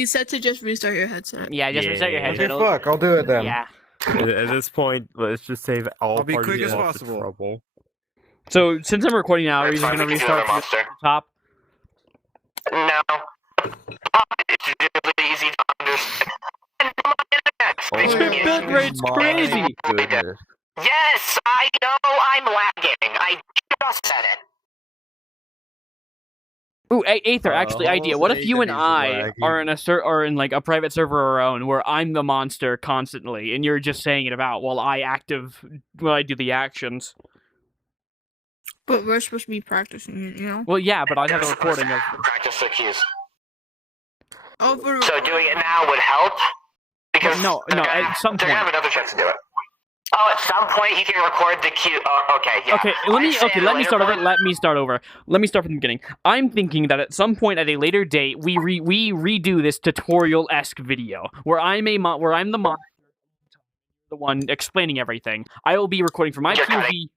He said to just restart your headset. Yeah, just restart your headset. Okay, fuck, I'll do it then. Yeah. At this point, let's just save all I'll be parties quick as off possible. the trouble. So, since I'm recording now, are you just going to restart from the top? No. It's really easy to understand. Your bitrate's crazy! Yes, I know I'm lagging. I just said it. Ooh, Aether, actually, idea. What if you and I are in in like a private server of our own, where I'm the monster constantly, and you're just saying it about while I do the actions? But we're supposed to be practicing it, you know? Well, yeah, but I'd have a recording of... Practice the cues. Oh, so doing it now would help? Because no, at some point. They're going to have another chance to do it. Oh, at some point you can record the cue. Oh, okay, yeah. Okay, let me start over. Let me start over. Let me start from the beginning. I'm thinking that at some point at a later date, we redo this tutorial-esque video where I'm the monster, the one explaining everything. I will be recording from my POV.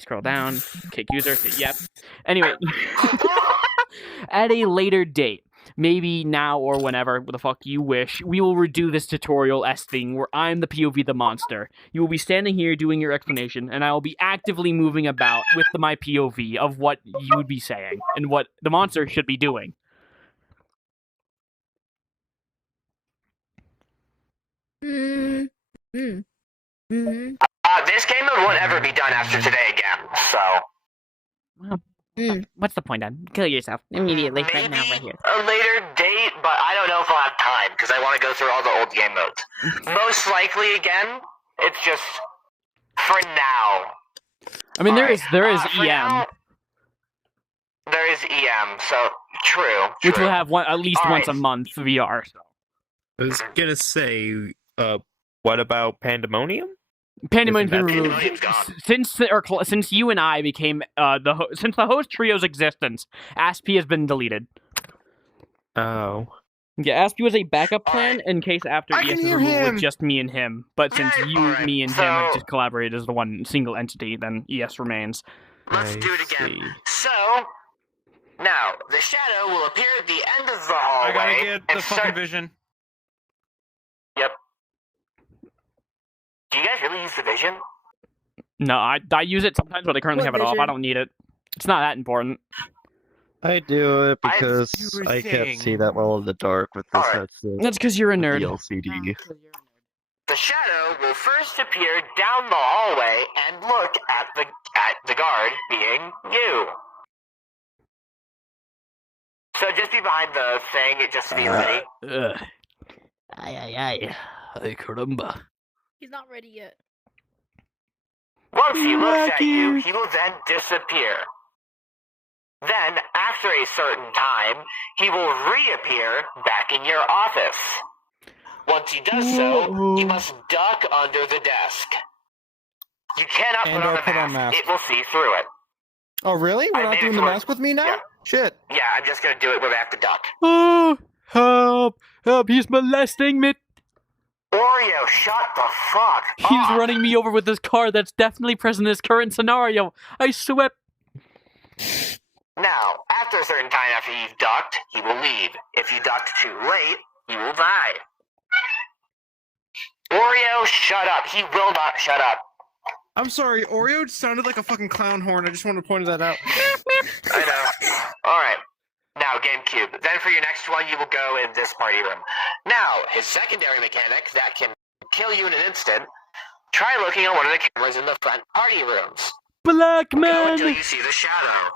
Scroll down. Kick user. Yep. Anyway, at a later date. Maybe now or whenever the fuck you wish, we will redo this tutorial-esque thing where I'm the POV the monster. You will be standing here doing your explanation, and I will be actively moving about with my POV of what you would be saying and what the monster should be doing. This game mode won't ever be done after today again, so... What's the point then? Kill yourself immediately, right now, right here. A later date, but I don't know if I'll have time, because I want to go through all the old game modes. Most likely, again, it's just for now. I mean, there is EM. Now, there is EM, so true. Which will have at least once a month VR. So. I was gonna say, what about Pandemonium? Pandemonium's been removed since you and I became since the host trio's existence. ASP has been deleted. Oh. Yeah, ASP was a backup plan in case after ES was removed with just me and him. But since me and him have just collaborated as the one single entity, then ES remains. Let's do it again. So now the shadow will appear at the end of the hallway. I gotta get the fucking vision. Yep. Do you guys really use the vision? No, I use it sometimes, but I currently have it off. I don't need it. It's not that important. I do it because I can't see that well in the dark with this headset. That's because you're a nerd. The LCD. The shadow will first appear down the hallway and look at the guard, being you. So just be behind the thing, just to be ready. Ay, caramba. He's not ready yet. Once he looks at you, he will then disappear. Then, after a certain time, he will reappear back in your office. Once he does so, you must duck under the desk. You cannot put on a mask. It will see through it. Oh, really? We're not doing the mask with me now? Yeah. Shit. Yeah, I'm just gonna do it where they have to duck. Oh, help! Help, he's molesting me! Oreo, shut the fuck up! He's running me over with this car that's definitely present in this current scenario. I swear. Now, after a certain time after you've ducked, he will leave. If you ducked too late, you will die. Oreo, shut up. He will not shut up. I'm sorry, Oreo sounded like a fucking clown horn. I just wanted to point that out. I know. Alright. Now, GameCube. Then for your next one, you will go in this party room. Now, his secondary mechanic that can kill you in an instant, try looking at one of the cameras in the front party rooms. Black man! Go until you see the shadow.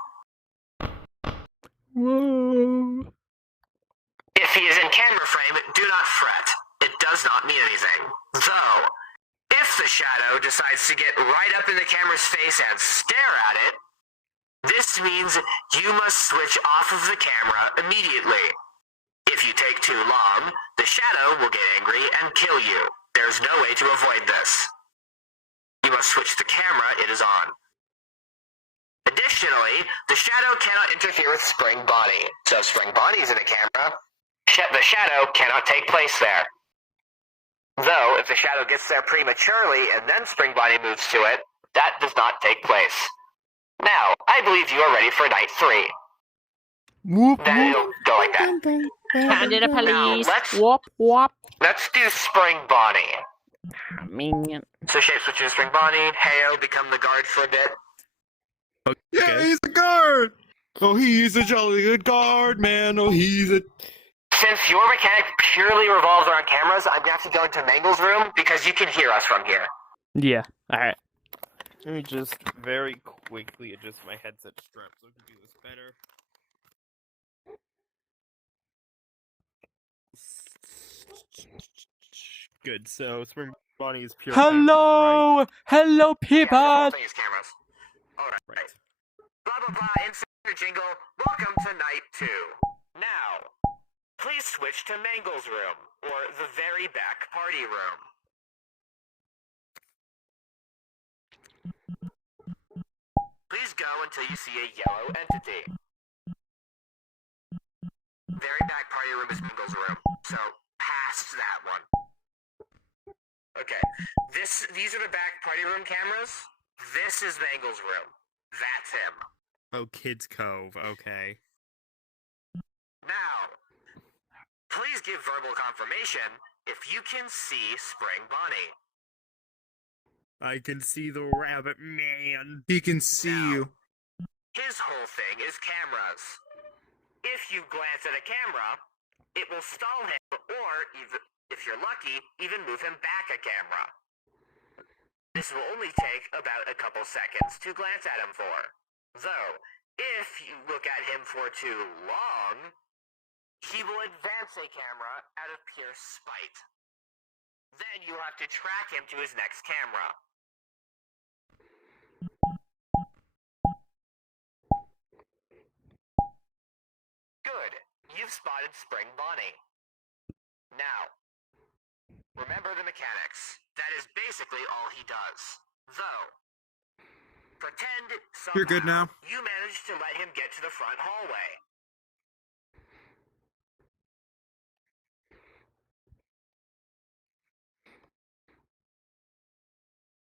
Whoa. If he is in camera frame, do not fret. It does not mean anything. Though, if the shadow decides to get right up in the camera's face and stare at it, this means you must switch off of the camera immediately. If you take too long, the shadow will get angry and kill you. There's no way to avoid this. You must switch the camera it is on. Additionally, the shadow cannot interfere with Spring Bonnie. So if Spring Bonnie's in a camera, the shadow cannot take place there. Though, if the shadow gets there prematurely and then Spring Bonnie moves to it, that does not take place. Now, I believe you are ready for night 3. Whoop, Then it'll go like that. Hand to the police. let's- Whoop, whoop. Let's do Spring Bonnie. Minion. So shape switch to Spring Bonnie. Heyo, become the guard for a bit. Yeah, Okay. he's a guard. Oh, he's a jolly good guard, man. Oh, he's a. Since your mechanic purely revolves around cameras, I'm gonna have to go into Mangle's room because you can hear us from here. Yeah. All right. Let me just very quickly adjust my headset strap so I can do this better. Good. So Spring Bonnie is pure. Hello, hello, people. Yeah, the whole thing is cameras. Alright. Right. Blah blah blah, insert jingle. Welcome to night 2. Now, please switch to Mangle's room, or the very back party room. Please go until you see a yellow entity. Very back party room is Mangle's room, so past that one. Okay, these are the back party room cameras. This is Mangle's room. That's him. Oh, Kids Cove. Okay. Now, please give verbal confirmation if you can see Spring Bonnie. I can see the rabbit man. He can see you. His whole thing is cameras. If you glance at a camera, it will stall him, or even, if you're lucky, even move him back a camera. This will only take about a couple seconds to glance at him for. Though, if you look at him for too long, he will advance a camera out of pure spite. Then you'll have to track him to his next camera. Good. You've spotted Spring Bonnie. Now, remember the mechanics. That is basically all he does. Though, pretend somehow You're good now. you managed to let him get to the front hallway.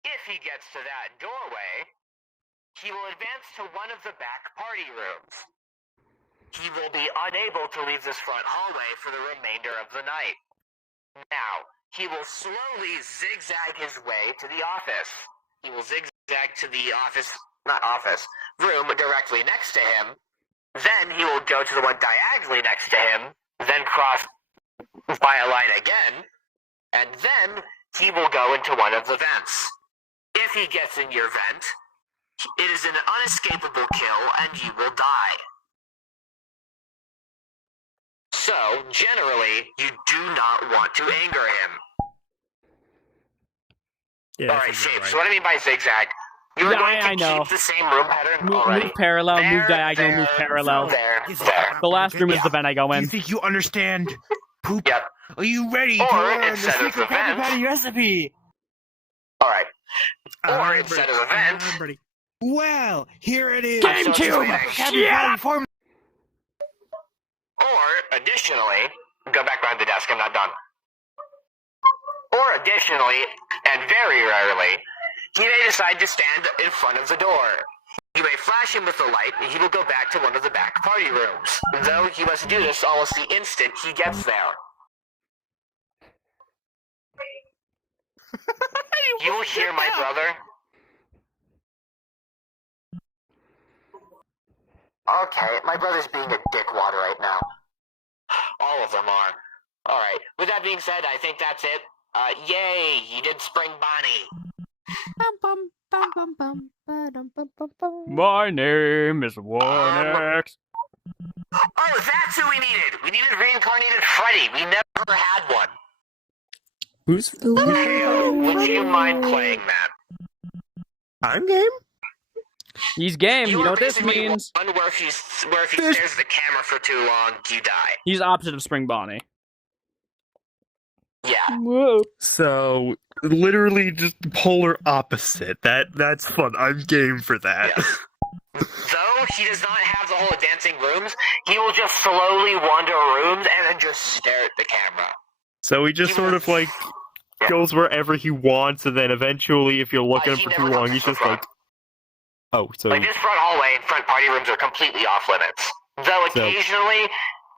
If he gets to that doorway, he will advance to one of the back party rooms. He will be unable to leave this front hallway for the remainder of the night. Now, he will slowly zigzag his way to the office. He will zigzag to the room directly next to him. Then he will go to the one diagonally next to him, then cross by a line again, and then he will go into one of the vents. If he gets in your vent, it is an unescapable kill and you will die. So, generally, you do not want to anger him. Yeah. Alright, that's Shape, right. so what I mean by zigzag, you're Yeah, going to I know. keep the same room pattern Move already. parallel, There, move diagonal, move there, parallel. There, You there. The last room is Yeah. the vent I go Do you in. think you understand? Poop. Yep. Are you ready to Or learn the instead of secret the Krabby vent- Patty recipe? Alright. Or I'm instead ready. of a vent, I'm ready. Well, here it is. GameCube! So Krabby it's Patty form. or additionally, go back behind the desk, I'm not done. Or additionally, and very rarely, he may decide to stand in front of the door. You may flash him with the light, and he will go back to one of the back party rooms, though he must do this almost the instant he gets there. You will hear my brother. Okay, my brother's being a dickwad right now. All of them are. Alright, with that being said, I think that's it. Yay, you did Spring Bonnie. My name is 1X. Oh, that's who we needed! We needed reincarnated Freddy. We never had one. Who's Would you mind playing that? I'm game. He's game. You are know what this basically means? one where if he stares at the camera for too long, you die. He's opposite of Spring Bonnie. Yeah. Whoa. So literally just polar opposite. That's fun. I'm game for that. Yes. Though he does not have the whole advancing rooms, he will just slowly wander rooms and then just stare at the camera. So he just sort of like goes wherever he wants, and then eventually, if you're looking at He him for never too long, comes he's to the just like, front. oh, so Like this front hallway and front party rooms are completely off limits. Though So- occasionally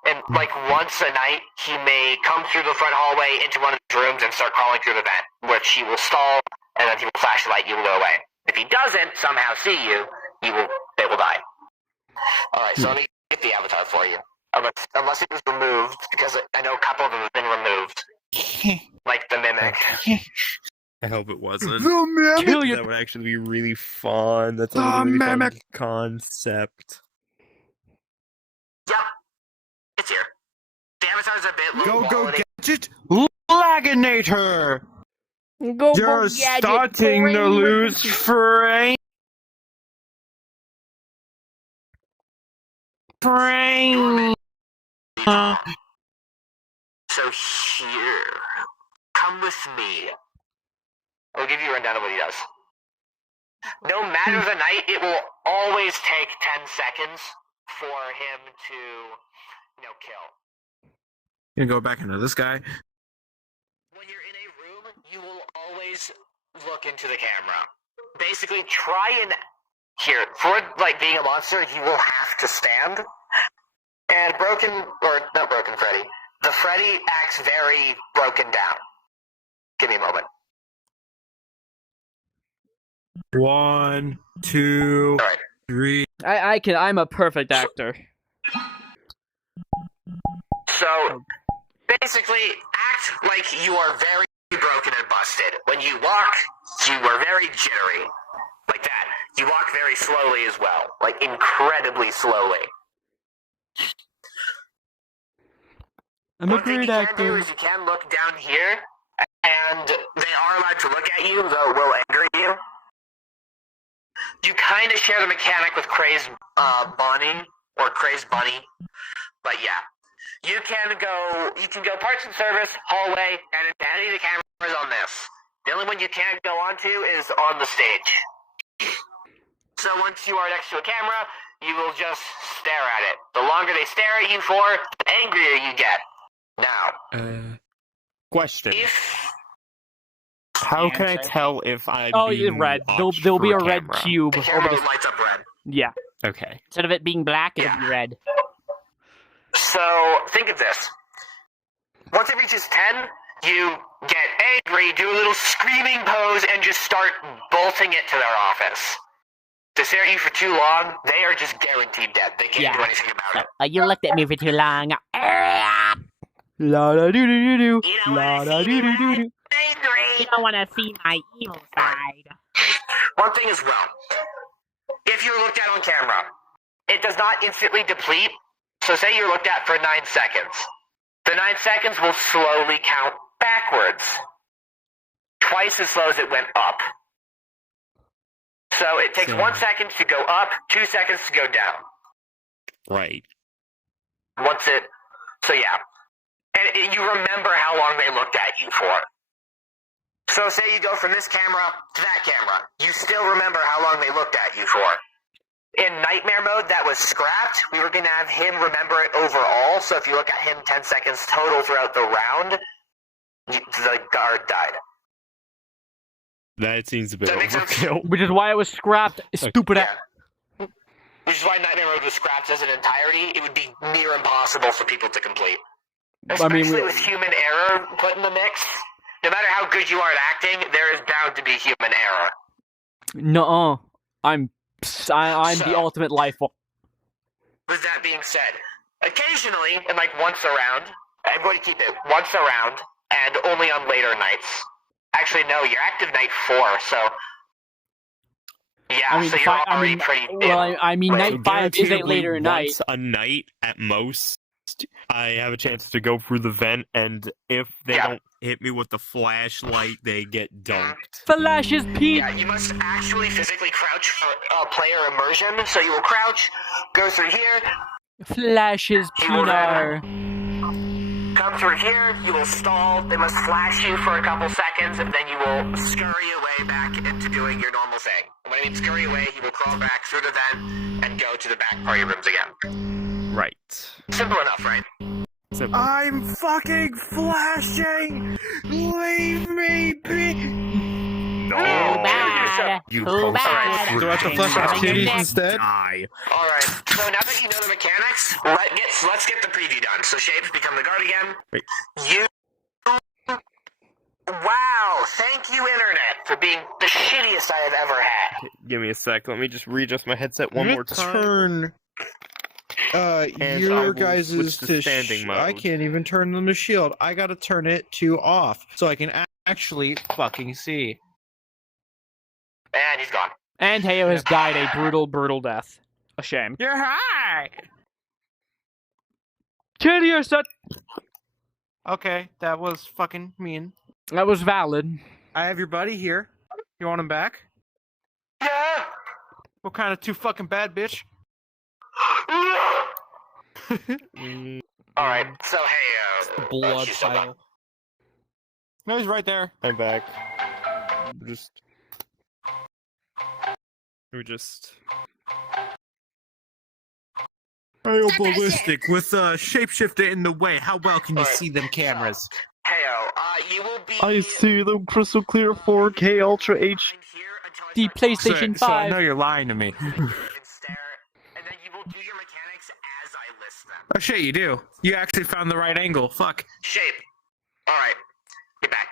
And like once a night, he may come through the front hallway into one of the rooms and start crawling through the vent, which he will stall, and then he will flash the light. You will go away. If he doesn't somehow see you, they will die. All right, so let me get the avatar for you. Unless it was removed, because I know a couple of them have been removed, like the mimic. I hope it wasn't. The mimic. Kill you. That would actually be really fun. That's a The really fun mimic. concept. Yep, it's here. The avatar's a bit low Go quality. gadget. Laginator! Go, You're gadget, starting to brain lose emergency. frame. Frame. So here, come with me. I'll give you a rundown of what he does. No matter the night, it will always take 10 seconds for him to, kill. Gonna go back into this guy. When you're in a room, you will always look into the camera. Basically, try and for being a monster, you will have to stand. And not broken Freddy. The Freddy acts very broken down. Give me a moment. 1, 2, All right. 3. I'm a perfect actor. So, basically, act like you are very broken and busted. When you walk, you are very jittery. Like that. You walk very slowly as well. Like, incredibly slowly. I'm a One thing great you can do actor. is you can look down here, and they are allowed to look at you, though it will anger you. You kind of share the mechanic with Crazed Bunny, or Crazed Bunny, but yeah. You can go parts and service, hallway, and into any of the cameras on this. The only one you can't go onto is on the stage. So once you are next to a camera, you will just stare at it. The longer they stare at you for, the angrier you get. Now, Question. if How can I tell if I'm Oh, yeah, being red. watched There'll be for a red camera? cube the over camera the. lights up red. Yeah. Okay. Instead of it being black, it'll Yeah. be red. So think of this. Once it reaches 10, you get angry, do a little screaming pose, and just start bolting it to their office. If they stare at you for too long, they are just guaranteed dead. They can't do Yeah. anything about it. You looked at me for too long. La da doo doo doo doo. You don't La wanna da see doo me doo doo when doo. I'm angry. don't want to see my evil side. One thing is wrong. If you're looked at on camera, it does not instantly deplete. So say you're looked at for 9 seconds. The 9 seconds will slowly count backwards. Twice as slow as it went up. So it takes 1 second to go up, 2 seconds to go down. Right. So yeah. And you remember how long they looked at you for. So say you go from this camera to that camera. You still remember how long they looked at you for. In Nightmare mode, that was scrapped. We were going to have him remember it overall. So if you look at him 10 seconds total throughout the round, the guard died. That seems a bit Does that make sense? overkill. Which is why it was scrapped. Stupid ass. Yeah. Which is why Nightmare mode was scrapped as an entirety. It would be near impossible for people to complete. Especially with human error put in the mix. No matter how good you are at acting, there is bound to be human error. No, I'm the ultimate life form. With that being said, occasionally, and like once around, I'm going to keep it once around, and only on later nights. Actually, no, you're active night 4, so yeah, so you're already pretty. Night 5 isn't Guaranteedly later at night. Once a night at most, I have a chance to go through the vent, and if they don't hit me with the flashlight, they get dunked. Flash is Pete. Yeah, you must actually physically crouch for player immersion. So you will crouch, go through here, Flash is Pinar. come through here, you will stall, they must flash you for a couple seconds, and then you will scurry away back into doing your normal thing. When I mean scurry away, you will crawl back through the vent and go to the back party rooms again. Right. Simple enough, right? Simple. I'm fucking flashing! Leave me be! No, kill bad. You Too post bad. Do I have to flesh out Coming in titties next. instead? Die. All right. So now that you know the mechanics, let's get the preview done. So Shapes, become the guard again. Wait. You. Wow! Thank you, Internet, for being the shittiest I have ever had. Give me a sec. Let me just readjust my headset one more time. Turn And I your will guys' switch to to standing mode. I can't even turn them to shield. I gotta turn it to off so I can actually fucking see. And he's gone. And Heyo has died a brutal, brutal death. A shame. You're high. Kill yourself. Okay, that was fucking mean. That was valid. I have your buddy here. You want him back? Yeah. What kind of too fucking bad, bitch? All right. So hey, Blood she's still gone. pile. No, he's right there. I'm back. We just. Ayo, ballistic with shapeshifter in the way. How well can you Alright. see them cameras? Heyo, you will be. I see them crystal clear 4K Ultra H. behind here until I The start talking. PlayStation So I 5. know you're lying to me. You can stare, and then you will do your mechanics as I list them. Oh shit, you do. You actually found the right angle. Fuck. Shape. All right. Get back.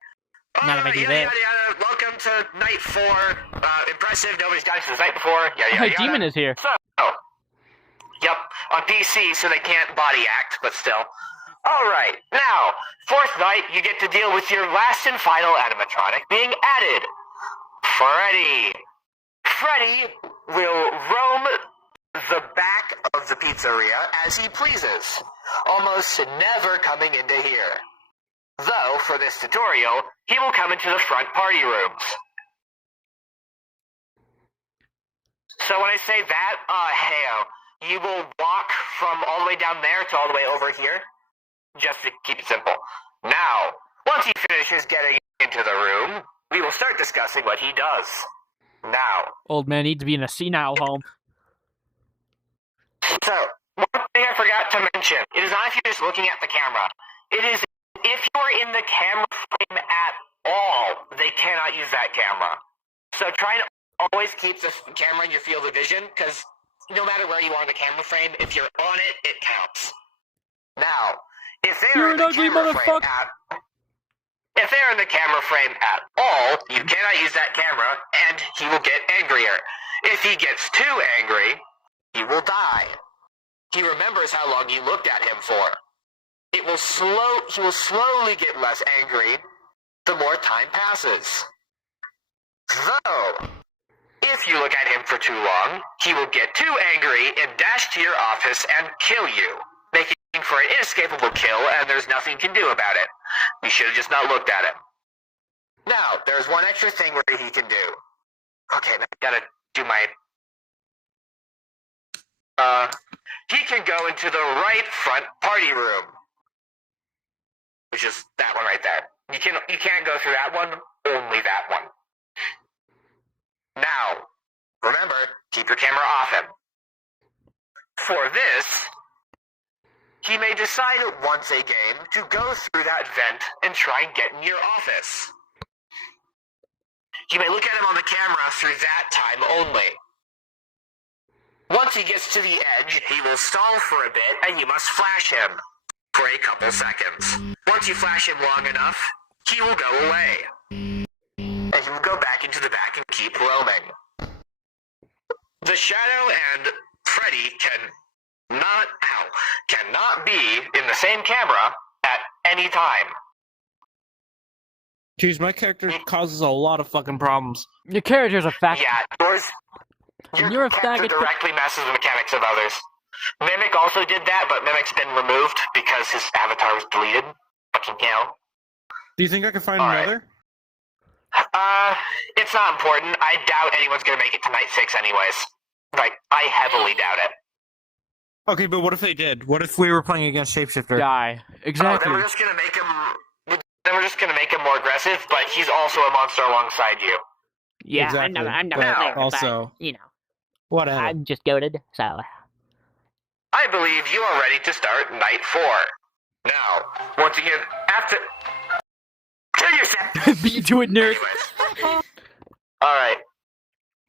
Not if I do yada, that. yada, yada. Welcome to night 4. Impressive. Nobody's died since the night before. Yada, yada, Hey, yada. Demon is here. Yep, on PC, so they can't body act, but still. Alright, now, 4th night, you get to deal with your last and final animatronic being added. Freddy. Freddy will roam the back of the pizzeria as he pleases, almost never coming into here. Though, for this tutorial, he will come into the front party rooms. So when I say that, Heyo, you will walk from all the way down there to all the way over here, just to keep it simple. Now, once he finishes getting into the room, we will start discussing what he does. Now, Old man needs to be in a senile home. so, one thing I forgot to mention, it is not if you're just looking at the camera. It is if you're in the camera frame at all, they cannot use that camera. So try and always keep the camera in your field of vision, because no matter where you are in the camera frame, if you're on it, it counts. Now, if You're they're in an the ugly camera frame motherfucker. if they're in the camera frame at all, you cannot use that camera, and he will get angrier. If he gets too angry, he will die. He remembers how long you looked at him for. He will slowly get less angry the more time passes. Though, if you look at him for too long, he will get too angry and dash to your office and kill you, making for an inescapable kill, and there's nothing you can do about it. You should have just not looked at him. Now, there's one extra thing where he can do. Okay, I gotta do my... he can go into the right front party room. Which is that one right there. You can't go through that one, only that one. Now, remember, keep your camera off him. For this, he may decide once a game to go through that vent and try and get in your office. You may look at him on the camera through that time only. Once he gets to the edge, he will stall for a bit, and you must flash him for a couple seconds. Once you flash him long enough, he will go away. And he will go back into the back and keep roaming. The Shadow and Freddy cannot be in the same camera at any time. Jeez, my character causes a lot of fucking problems. Your character's a fact. Yeah, You're a character faggot. directly messes with the mechanics of others. Mimic also did that, but Mimic's been removed because his avatar was deleted. Fucking hell. Do you think I can find Alright. another? It's not important. I doubt anyone's gonna make it to night 6 anyways. Like, I heavily doubt it. Okay, but what if they did? What if we were playing against Shapeshifter? Die. Oh, Exactly. then we're just gonna make him more aggressive, but he's also a monster alongside you. Yeah, exactly. I'm not but playing, also, but, you know, whatever. I'm just goated, so. I believe you are ready to start night 4. Now, once again, after... Kill yourself! Beat you to it, nerd. Anyways. Alright,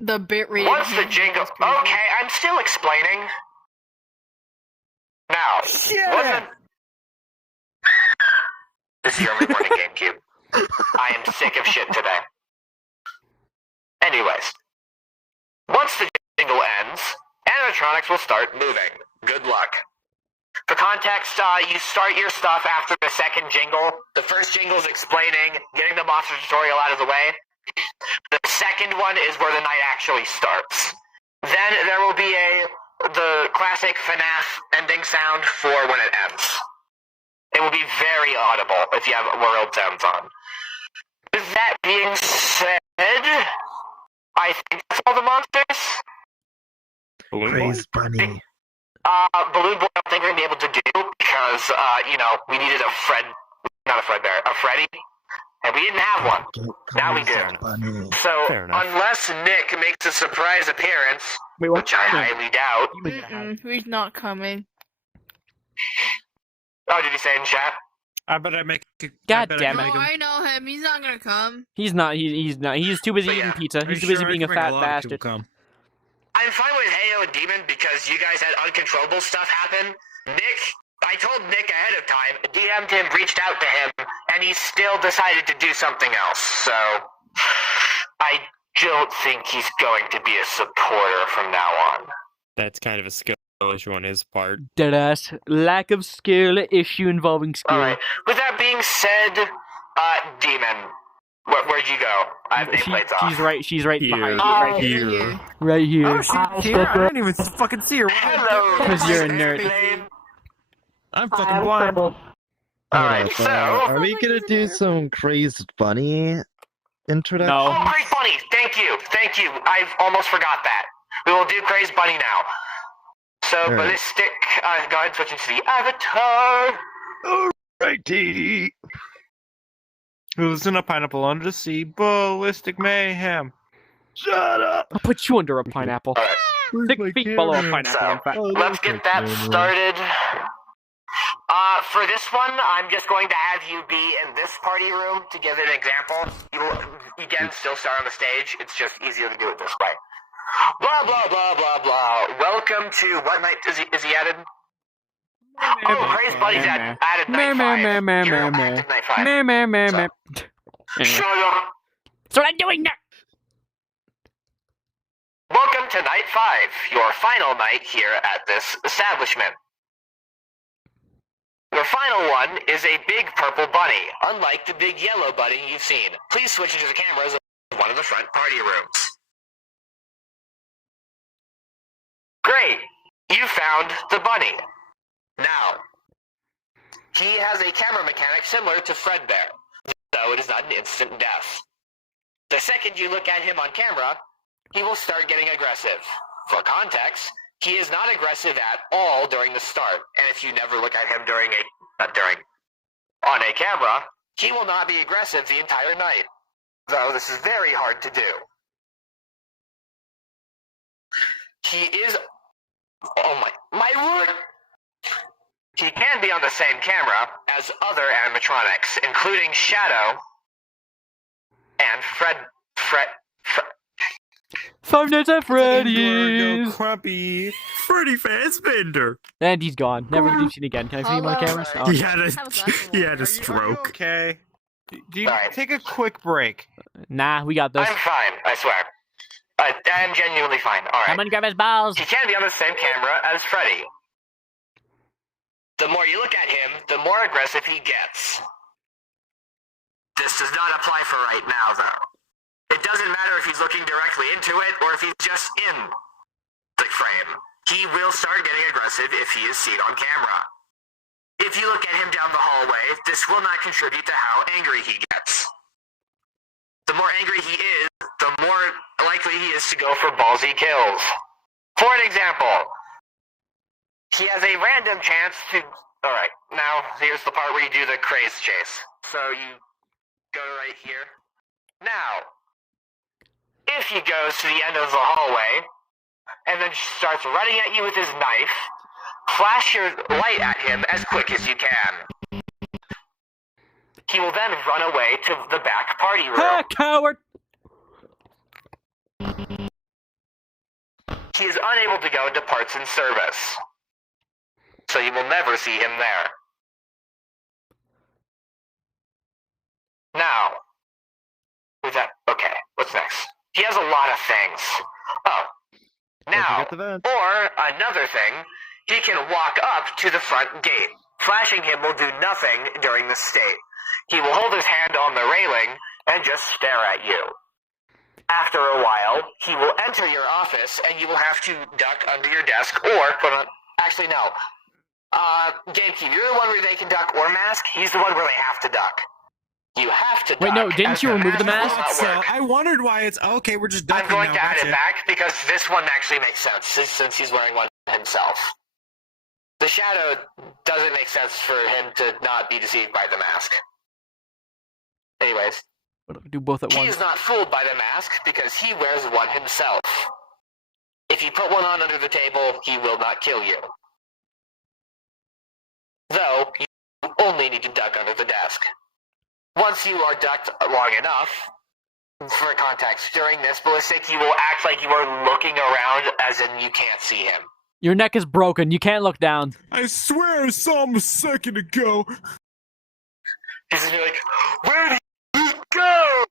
The bitrate. Once the jingle. Okay, I'm still explaining. Now, this is your only warning, GameCube. I am sick of shit today. Anyways, once the jingle ends, animatronics will start moving. Good luck. For context, you start your stuff after the second jingle. The first jingle is explaining, getting the monster tutorial out of the way. The second one is where the night actually starts. Then there will be the classic FNAF ending sound for when it ends. It will be very audible if you have world sounds on. With that being said, I think that's all the monsters. Praise Bunny. Balloon Boy, I don't think we're gonna be able to do because, we needed a Freddy, and we didn't have one. Now we do. Bunny. So, Fair enough. unless Nick makes a surprise appearance, Wait, what? which I highly doubt. He's not coming. Oh, did he say in chat? I bet I make. God damn No, it. I know him. He's not gonna come. He's not. He's not. He's too busy But eating yeah. pizza. He's too busy being a fat bastard. I'm fine with Heyo and Demon because you guys had uncontrollable stuff happen. I told Nick ahead of time, DM'd him, reached out to him, and he still decided to do something else. So, I don't think he's going to be a supporter from now on. That's kind of a skill issue on his part. Deadass. Lack of skill issue involving skill. Alright, with that being said, Demon, where'd you go? I have nameplates off. She's right Here. behind Oh, you. here. Right here. Oh, she's here. I didn't even fucking see her. Hello, 'Cause you're a nerd. name. I'm fucking blind. Alright, so... Are we gonna do some Crazed Bunny introduction? No. Oh, Crazed Bunny! Thank you! I almost forgot that. We will do Crazed Bunny now. So, Alright. Ballistic, go ahead, switch into the avatar. Righty. Who's in a pineapple under the sea? Ballistic mayhem. Shut up. I'll put you under a pineapple. Where's 6 my feet below a camera? pineapple, in fact. Oh, Let's there's get my that camera. started. For this one, I'm just going to have you be in this party room to give an example. You will, again, still start on the stage. It's just easier to do it this way. Blah, blah, blah, blah, blah. Welcome to... What night is he added? Oh, Crazed Bunny's added night 5. You're active night 5. Shut up. That's what I'm doing now! Welcome to night 5, your final night here at this establishment. Your final one is a big purple bunny, unlike the big yellow bunny you've seen. Please switch into the cameras of one of the front party rooms. Great! You found the bunny. Now, he has a camera mechanic similar to Fredbear, though it is not an instant death. The second you look at him on camera, he will start getting aggressive. For context, he is not aggressive at all during the start, and if you never look at him on a camera, he will not be aggressive the entire night. Though this is very hard to do. He is... Oh my word! He can be on the same camera as other animatronics, including Shadow and Fred. Five Nights at Go Freddy's! Crumpy. Freddy Fazbender. And he's gone. Never to be seen again. Can I see him on the cameras? Oh. He had a Are you stroke. Okay. Do you Alright. take a quick break? Nah, we got this. I'm fine, I swear. I'm genuinely fine. Alright. Come on, grab his balls! He can be on the same camera as Freddy. The more you look at him, the more aggressive he gets. This does not apply for right now, though. It doesn't matter if he's looking directly into it or if he's just in the frame. He will start getting aggressive if he is seen on camera. If you look at him down the hallway, this will not contribute to how angry he gets. The more angry he is, the more likely he is to go for ballsy kills. For an example, he has a random chance to... Alright, now here's the part where you do the craze chase. So you go right here. Now, if he goes to the end of the hallway, and then starts running at you with his knife, flash your light at him as quick as you can. He will then run away to the back party room. Ha, coward! he is unable to go into parts and service. So you will never see him there. Now, with that, okay, what's next? He has a lot of things. Oh, now, the vent. or another thing, he can walk up to the front gate. Flashing him will do nothing during the state. He will hold his hand on the railing and just stare at you. After a while, he will enter your office and you will have to duck under your desk or put on... Actually, no. Gamekeep, you're the one where they can duck or mask. He's the one where they have to duck. You have to duck. Wait, no, didn't you remove the mask? Will not work. I wondered why it's okay. We're just I'm ducking going now. to add Gotcha. it back because this one actually makes sense since he's wearing one himself. The shadow doesn't make sense for him to not be deceived by the mask. Anyways, Do both at he once. is not fooled by the mask because he wears one himself. If you put one on under the table, he will not kill you. Though, you only need to duck under the desk. Once you are ducked long enough, for context, during this ballistic, you will act like you are looking around as in you can't see him. Your neck is broken. You can't look down. I swear I saw him a second ago. He's gonna be like, where did he go?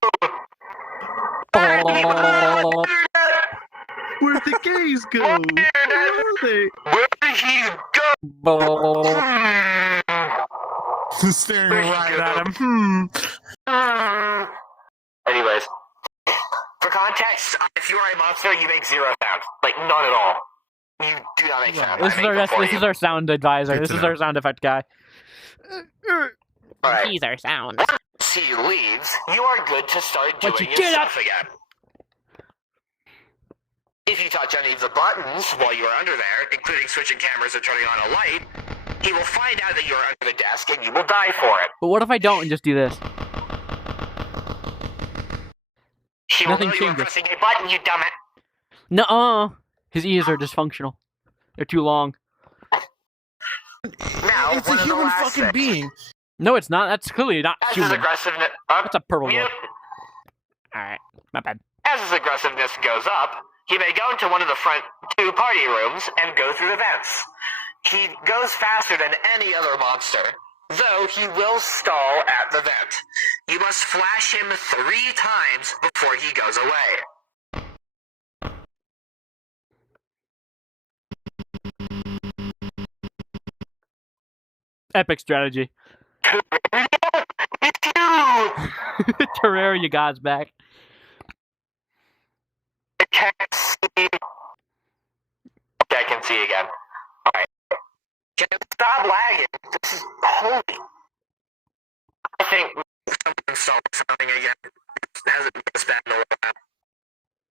Where'd the gays go? Where are they? Where did he go? Staring right at him. Anyways, for context, if you are a monster, you make zero sound. Like, none at all. You do not make sound. This is our sound advisor. Good This to is know. our sound effect guy. Alright. He's our sound. Once he leaves, you are good to start doing Once you your get stuff again. If you touch any of the buttons while you are under there, including switching cameras or turning on a light, he will find out that you are under the desk and you will die for it. But what if I don't and just do this? He will Nothing know you are changes. pressing a button, you dumbass. Nuh-uh. His ears are dysfunctional. They're too long. Now, It's one a of the human last fucking things. being. No, it's not. That's clearly not As his human. aggressiveness That's a purple mute. one. Alright. My bad. As his aggressiveness goes up, he may go into one of the front two party rooms and go through the vents. He goes faster than any other monster, though he will stall at the vent. You must flash him 3 times before he goes away. Epic strategy. It's you! Terraria God's back. I can't see. Okay, I can see again. Alright. Can you stop lagging? This is holy. I think someone installed something again. It hasn't been this bad in a while.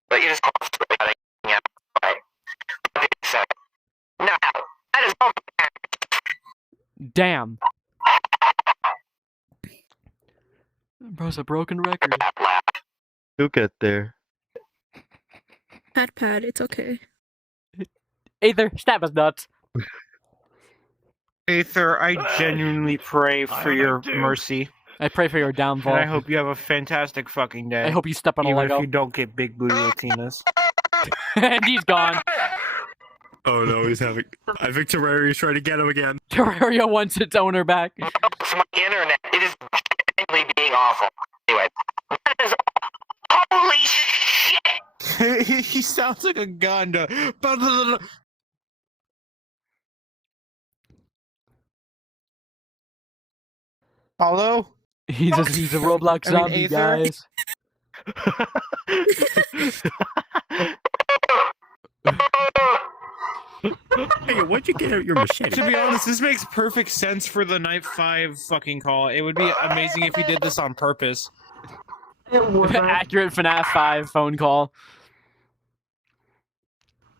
But you're just constantly cutting out. Alright. That being said, now, that is all. Damn. Bro's a broken record. Who get there? Pad, it's okay. Aether, stab us nuts. Aether, I genuinely pray for your mercy. I pray for your And downfall. I hope you have a fantastic fucking day. I hope you step on a Even if Lego. you don't get big booty Latinas. And he's gone. Oh no, he's having. I think Terraria's trying to get him again. Terraria wants its owner back. It's my internet. It is genuinely being awful. Anyway, that is holy shit! He sounds like a Ganda. Hello? He's a Roblox I mean, zombie, Aether? guys. Hey, why'd you get out your machete? To be honest, this makes perfect sense for the Night 5 fucking call. It would be amazing if he did this on purpose. Accurate FNAF 5 phone call.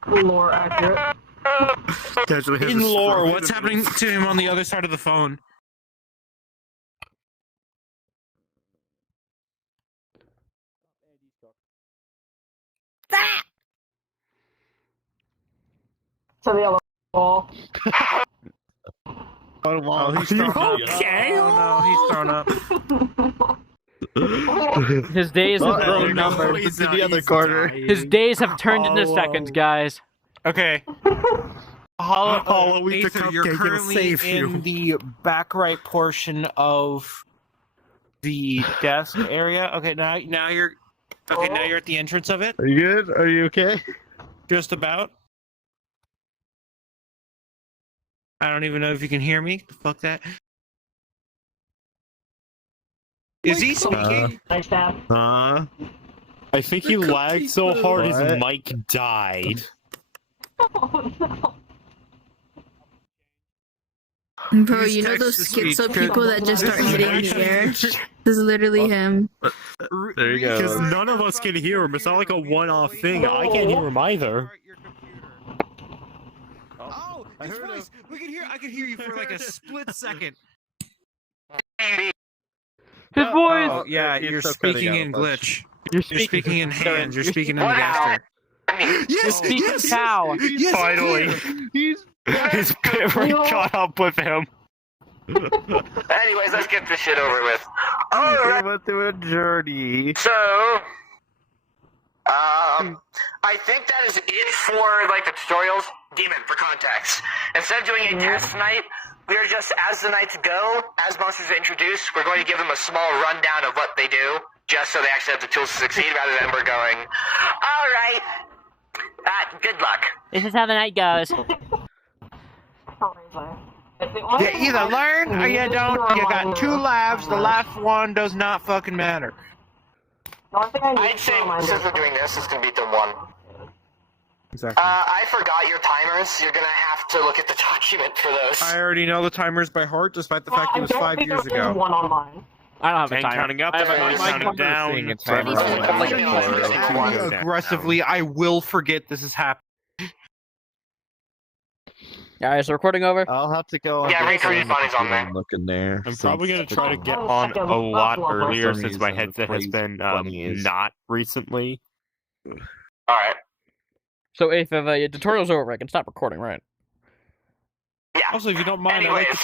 Lore accurate. Casually has In a lore, stroke. what's happening to him on the other side of the phone? To the other wall. Oh, he's thrown up. Okay? Oh no, he's thrown up. His days have Oh, grown there you go. numbered. He's in the other corner. His days have turned into Oh, seconds, wow. guys. Okay. Hollow, eat the Aether, you're cupcake, it'll currently save you. in the back right portion of the desk area. Okay, now you're now you're at the entrance of it. Are you good? Are you okay? Just about. I don't even know if you can hear me. Fuck that. Is he speaking? Nice stab. Huh? I think he lagged so hard his What? mic died. Oh, no. Bro, Use you know those text-to-speech. schizo people that just start This is hitting the air? This is literally him. There you go. Because none of us can hear him. It's not like a one-off thing. I can't hear him either. Oh, his voice! I could hear you for like a split second. His voice. Oh, yeah, It's you're still cutting speaking out a in bunch. glitch. You're You're speaking in hands. You're speaking in the Wow. gaster. You're speaking cow. Yes, Finally. He's His parent caught up with him. Anyways, let's get this shit over with. we Alright, went through a journey. so... I think that is it for, like, the tutorials. Demon, for context. Instead of doing a test night, we are just, as the nights go, as monsters are introduced, we're going to give them a small rundown of what they do, just so they actually have the tools to succeed, rather than we're going, alright, good luck. This is how the night goes. You either learn or you don't. You got 2 lives. The last one does not fucking matter. I'd say, since we're doing this, it's going to be the one. Exactly. I forgot your timers. You're going to have to look at the document for those. I already know the timers by heart, despite the fact it was 5 years ago. One online. I don't have a 10 timer. counting up, I have a 20 timer. counting down. Seeing a for everyone. timer. Like, If you add me aggressively, I will forget this is happening. Alright, so recording over. I'll have to go. Yeah, Raytree Bonnie's on there. I'm looking there. I'm since probably gonna try to get Oh, on second, a lot Buffalo. earlier For some since my reason, headset has Crazy been Bunny is- not recently. Alright. So if the tutorial's over, I can stop recording, right? Yeah. Also, if you don't mind, I like Anyways. to